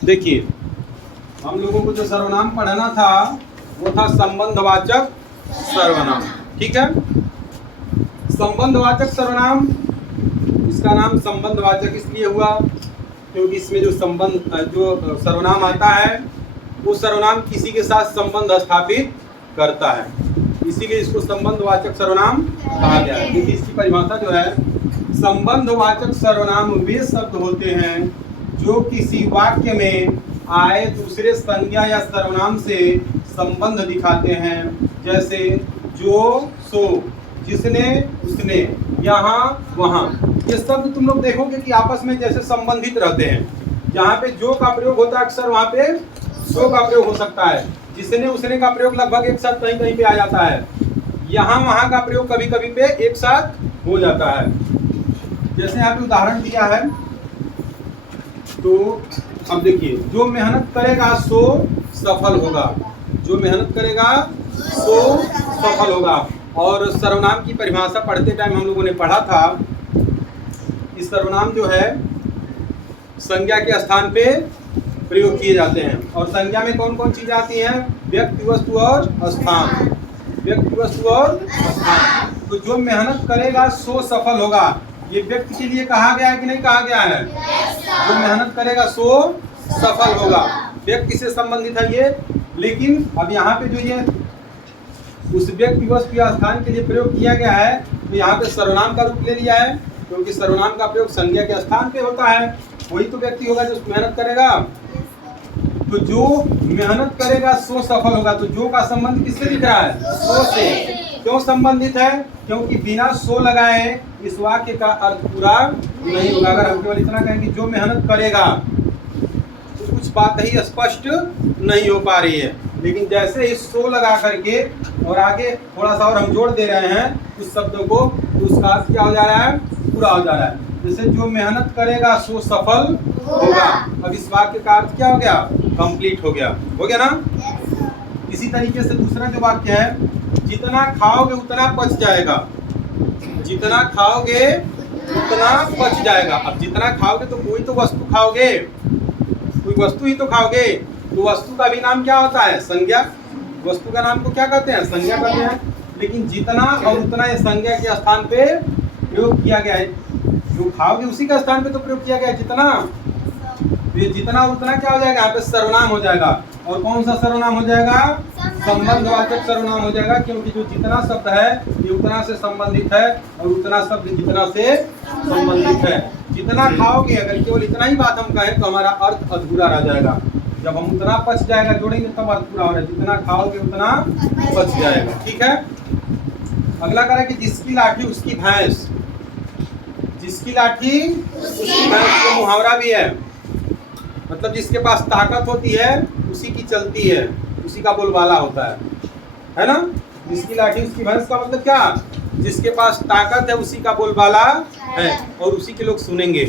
देखिए, हम लोगों को जो सर्वनाम पढ़ना था वो था संबंधवाचक सर्वनाम। ठीक है, संबंधवाचक सर्वनाम, इसका नाम संबंधवाचक इसलिए हुआ क्योंकि इसमें जो सर्वनाम आता है वो सर्वनाम किसी के साथ संबंध स्थापित करता है, इसीलिए इसको संबंधवाचक सर्वनाम कहा गया है। क्योंकि इसकी परिभाषा जो है, संबंधवाचक सर्वनाम वे शब्द होते हैं जो किसी वाक्य में आए दूसरे संज्ञा या सर्वनाम से संबंध दिखाते हैं, जैसे जो, सो, जिसने, उसने, यहाँ, वहाँ। ये शब्द तुम लोग देखोगे कि आपस में जैसे संबंधित रहते हैं। जहाँ पे जो का प्रयोग होता है अक्सर वहाँ पे सो का प्रयोग हो सकता है। जिसने, उसने का प्रयोग लगभग एक साथ कहीं कहीं पे आ जाता है। यहाँ वहाँ का प्रयोग कभी कभी पे एक साथ हो जाता है। जैसे यहाँ पे उदाहरण दिया है, तो अब देखिए, जो मेहनत करेगा सो सफल होगा। जो मेहनत करेगा सो सफल होगा। और सर्वनाम की परिभाषा पढ़ते टाइम हम लोगों ने पढ़ा था, इस सर्वनाम जो है संज्ञा के स्थान पे प्रयोग किए जाते हैं। और संज्ञा में कौन कौन चीजें आती हैं? व्यक्ति, वस्तु और स्थान। व्यक्ति, वस्तु और स्थान। तो जो मेहनत करेगा सो सफल होगा, ये व्यक्ति के लिए कहा गया है कि नहीं कहा गया है? जो मेहनत करेगा सो सफल होगा, व्यक्ति से संबंधित है ये। लेकिन अब यहाँ पे जो ये उस व्यक्ति, वस्तु या स्थान के लिए प्रयोग किया गया है, तो यहाँ पे सर्वनाम का रूप ले लिया है, क्योंकि सर्वनाम का प्रयोग संज्ञा के स्थान पे होता है। वही तो व्यक्ति होगा जो मेहनत करेगा। तो जो मेहनत करेगा सो सफल होगा, तो जो का संबंध किससे दिख रहा है? सो से। क्यों संबंधित है? क्योंकि बिना सो लगाए इस वाक्य का अर्थ पूरा नहीं होगा। अगर हम केवल इतना कहें कि जो मेहनत करेगा, तो कुछ बात ही स्पष्ट नहीं हो पा रही है। लेकिन जैसे ही सो लगा करके और आगे थोड़ा सा और हम जोड़ दे रहे हैं उस शब्दों को, तो उसका अर्थ क्या हो जा रहा है? पूरा हो जा रहा है। जैसे जो मेहनत करेगा सो सफल होगा, अब इस वाक्य का अर्थ क्या हो गया? कंप्लीट हो गया। हो गया ना? इसी तरीके से दूसरा जो वाक्य है, जितना खाओगे उतना पच जाएगा। जितना खाओगे उतना पच जाएगा। अब जितना खाओगे तो कोई तो वस्तु खाओगे, कोई वस्तु ही तो खाओगे। तो वस्तु का भी नाम क्या होता है? संज्ञा। वस्तु का नाम को क्या कहते हैं? संज्ञा कहते हैं। लेकिन जितना और उतना ये संज्ञा के स्थान पे प्रयोग किया गया है। जो खाओगे उसी का स्थान पे तो प्रयोग किया गया है, जितना। तो ये जितना और उतना क्या हो जाएगा? यहाँ पे सर्वनाम हो जाएगा। और कौन सा सर्वनाम हो जाएगा? संबंधवाचक सर्वनाम हो जाएगा, क्योंकि जो जितना शब्द है ये उतना से संबंधित है और उतना शब्द जितना से संबंधित है। जितना खाओगे, अगर केवल इतना ही बात हम कहें तो हमारा अर्थ अधूरा रह जाएगा। जब हम उतना पच जाएगा जोड़ेंगे तब अर्थ पूरा हो रहा है। जितना खाओगे उतना पच जाएगा। ठीक है, अगला कह रहा है कि जिसकी लाठी उसकी भैंस। जिसकी लाठी उसकी भैंस, को मुहावरा भी है। मतलब जिसके पास ताकत होती है उसी की चलती है, उसी का बोलबाला होता है ना? जिसकी लाठी उसकी भैंस का मतलब क्या? जिसके पास ताकत है उसी का बोलबाला है और उसी के लोग सुनेंगे।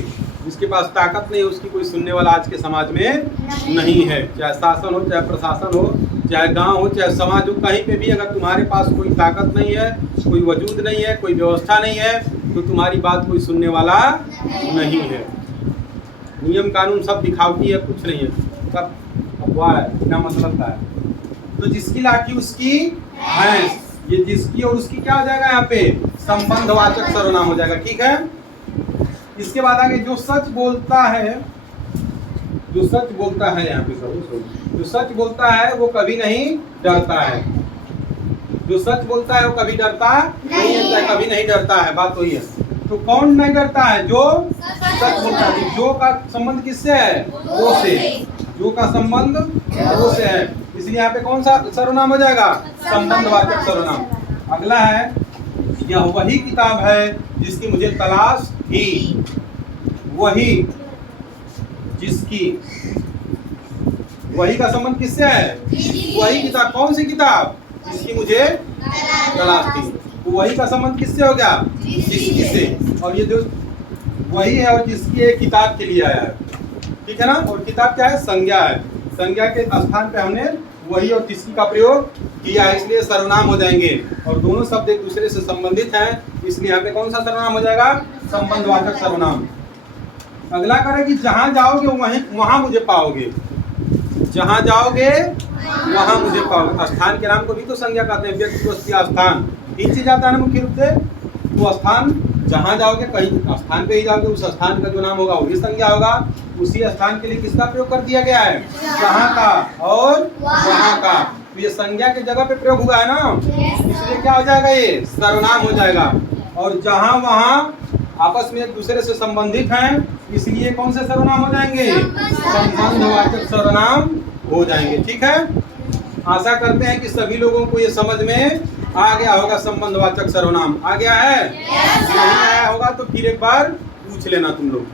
जिसके पास ताकत नहीं है उसकी कोई सुनने वाला आज के समाज में नहीं है। चाहे शासन हो, चाहे प्रशासन हो, चाहे गांव हो, चाहे समाज हो, कहीं पे भी अगर तुम्हारे पास कोई ताकत नहीं है, कोई वजूद नहीं है, कोई व्यवस्था नहीं है, तो तुम्हारी बात कोई सुनने वाला नहीं है। नियम कानून सब दिखावटी है, कुछ नहीं है, सब अफवाह है, बिना मतलब का है। तो जिसकी लाठी उसकी भैंस, ये जिसकी और उसकी क्या हो जाएगा? यहाँ पे संबंधवाचक सर्वनाम हो जाएगा। ठीक है, इसके बाद आगे जो सच बोलता है, जो सच बोलता है, यहाँ पे जो सच बोलता है वो कभी नहीं डरता है। जो सच बोलता है वो कभी डरता नहीं है, कभी नहीं डरता है, बात वही है। तो कौन नहीं डरता है? जो सच बोलता है। जो का संबंध किससे है? वो से। जो का संबंध वो से है, इसलिए यहाँ पे कौन सा सर्वनाम हो जाएगा? संबंधवाचक सर्वनाम। अगला है, यह वही किताब है जिसकी मुझे तलाश थी। वही, जिसकी, वही का संबंध किससे है? वही किताब। कौन सी किताब? जिसकी मुझे तलाश थी। तो वही का संबंध किससे हो गया? जिसकी से। और ये जो वही है और जिसकी एक किताब के लिए आया है। ठीक है ना? और किताब क्या है? संज्ञा है। संज्ञा के स्थान पे हमने वही और जिसकी का प्रयोग किया है, इसलिए सर्वनाम हो जाएंगे। और दोनों शब्द एक दूसरे से संबंधित हैं, इसलिए यहाँ पे कौन सा सर्वनाम हो जाएगा? संबंधवाचक सर्वनाम। अगला करे कि जहां जाओगे वहीं वहां मुझे पाओगे। जहां जाओगे वहां मुझे पाओगे। स्थान के नाम को भी तो संज्ञा कहते हैं, व्यक्ति वस्तु या स्थान, तीन चीज आता है ना मुख्य रूप से। तो स्थान जहां जाओगे कहीं स्थान पे ही जाओगे, उस स्थान का जो नाम होगा वही संज्ञा होगा। उसी स्थान के लिए किसका प्रयोग कर दिया गया है? जहां का और वहां का। तो ये संज्ञा के जगह पे प्रयोग हुआ है ना, इसलिए क्या हो जाएगा? ये सर्वनाम हो जाएगा। और जहां वहां आपस में एक दूसरे से संबंधित हैं, इसलिए कौन से सर्वनाम हो जाएंगे? संबंधवाचक सर्वनाम हो जाएंगे। ठीक है, आशा करते हैं कि सभी लोगों को ये समझ में आ गया होगा। संबंधवाचक सर्वनाम आ गया है? नहीं आया होगा तो फिर एक बार पूछ लेना तुम लोग।